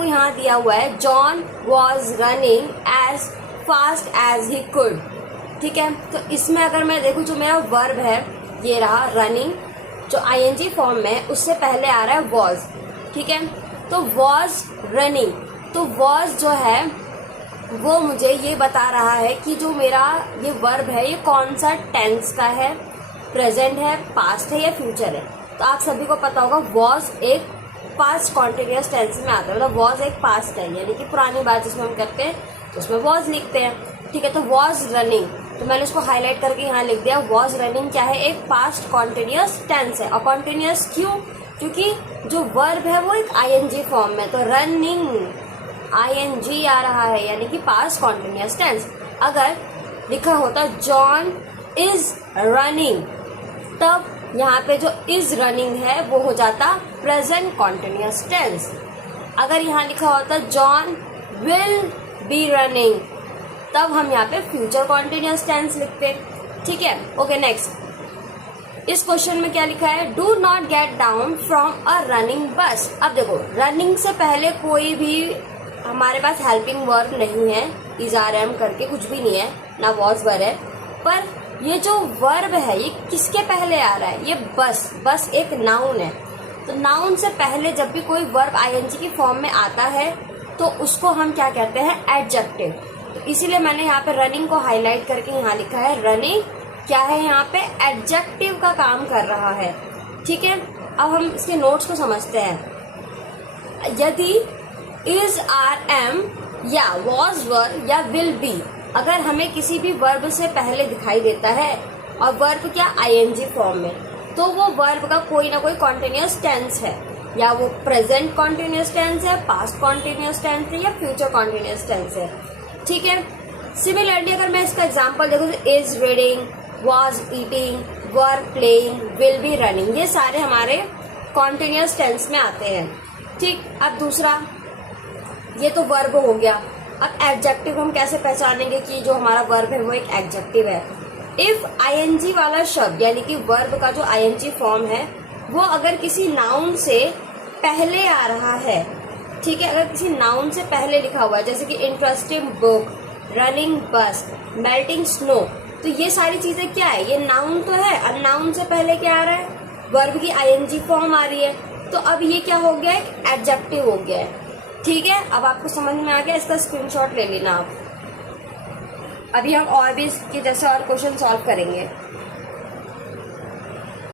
आपको यहाँ दिया हुआ है John was running as fast as he could. ठीक है, तो इसमें अगर मैं देखूँ जो मेरा वर्ब है ये रहा रनिंग, जो आईएनजी फॉर्म में है उससे पहले आ रहा है वॉज। ठीक है, तो वॉज रनिंग, तो वॉज जो है वो मुझे ये बता रहा है कि जो मेरा ये वर्ब है ये कौन सा टेंस का है, प्रेजेंट है, पास्ट है या फ्यूचर है। तो आप सभी को पता होगा वॉज एक पास्ट कॉन्टिन्यूअस टेंस में आता है, मतलब वॉज एक पास्ट है, यानी कि पुरानी बात जिसमें हम करते हैं तो उसमें वॉज लिखते हैं। ठीक है, तो वॉज रनिंग, तो मैंने इसको हाईलाइट करके यहाँ लिख दिया। वॉज रनिंग क्या है, एक पास्ट कॉन्टिन्यूअस टेंस है। और कॉन्टिन्यूअस क्यों, क्योंकि जो वर्ब है वो एक आईएनजी फॉर्म में, तो रनिंग आईएनजी आ रहा है, यानी कि पास्ट कॉन्टिन्यूअस टेंस। अगर लिखा होता जॉन इज रनिंग, तब यहाँ पे जो इज रनिंग है वो हो जाता प्रेजेंट कॉन्टिन्यूअस टेंस। अगर यहाँ लिखा होता जॉन विल बी रनिंग, तब हम यहाँ पे फ्यूचर कॉन्टिन्यूअस टेंस लिखते। ठीक है, ओके नेक्स्ट। इस क्वेश्चन में क्या लिखा है, do not get down from a running बस। अब देखो रनिंग से पहले कोई भी हमारे पास हेल्पिंग वर्ब नहीं है, इज आर एम करके कुछ भी नहीं है, ना वॉज वर है। पर ये जो वर्ब है ये किसके पहले आ रहा है, ये बस एक नाउन है। तो नाउन से पहले जब भी कोई वर्ब आईएनजी की फॉर्म में आता है तो उसको हम क्या कहते हैं, एडजेक्टिव। तो इसीलिए मैंने यहाँ पे रनिंग को हाईलाइट करके यहाँ लिखा है रनिंग क्या है, यहाँ पे एडजेक्टिव का काम कर रहा है। ठीक है, अब हम इसके नोट्स को समझते हैं। यदि इज आर एम या वॉज वर या विल बी अगर हमें किसी भी वर्ब से पहले दिखाई देता है और वर्ब क्या आईएनजी फॉर्म में, तो वो वर्ब का कोई ना कोई कॉन्टिन्यूअस टेंस है, या वो प्रेजेंट कॉन्टिन्यूअस टेंस है, पास्ट कॉन्टिन्यूअस टेंस है या फ्यूचर कॉन्टिन्यूअस टेंस है। ठीक है, सिमिलरली अगर मैं इसका एग्जांपल देखूँ तो is reading, was eating, were playing, will be running, ये सारे हमारे कॉन्टिन्यूअस टेंस में आते हैं। ठीक, अब दूसरा ये तो वर्ब हो गया। अब एडजेक्टिव हम कैसे पहचानेंगे कि जो हमारा वर्ब है वो एक एडजेक्टिव है। इफ आईएनजी वाला शब्द यानी कि वर्ब का जो आईएनजी फॉर्म है वो अगर किसी नाउन से पहले आ रहा है, ठीक है, अगर किसी नाउन से पहले लिखा हुआ है जैसे कि इंटरेस्टिंग बुक, रनिंग बस, मेल्टिंग स्नो, तो ये सारी चीजें क्या है, ये नाउन तो है और नाउन से पहले क्या आ रहा है, वर्ब की आईएनजी फॉर्म आ रही है। तो अब ये क्या हो गया, एक एडजेक्टिव हो गया है। ठीक है, अब आपको समझ में आ गया, इसका स्क्रीनशॉट ले लेना आप। अभी हम और भी इसके जैसे और क्वेश्चन सॉल्व करेंगे।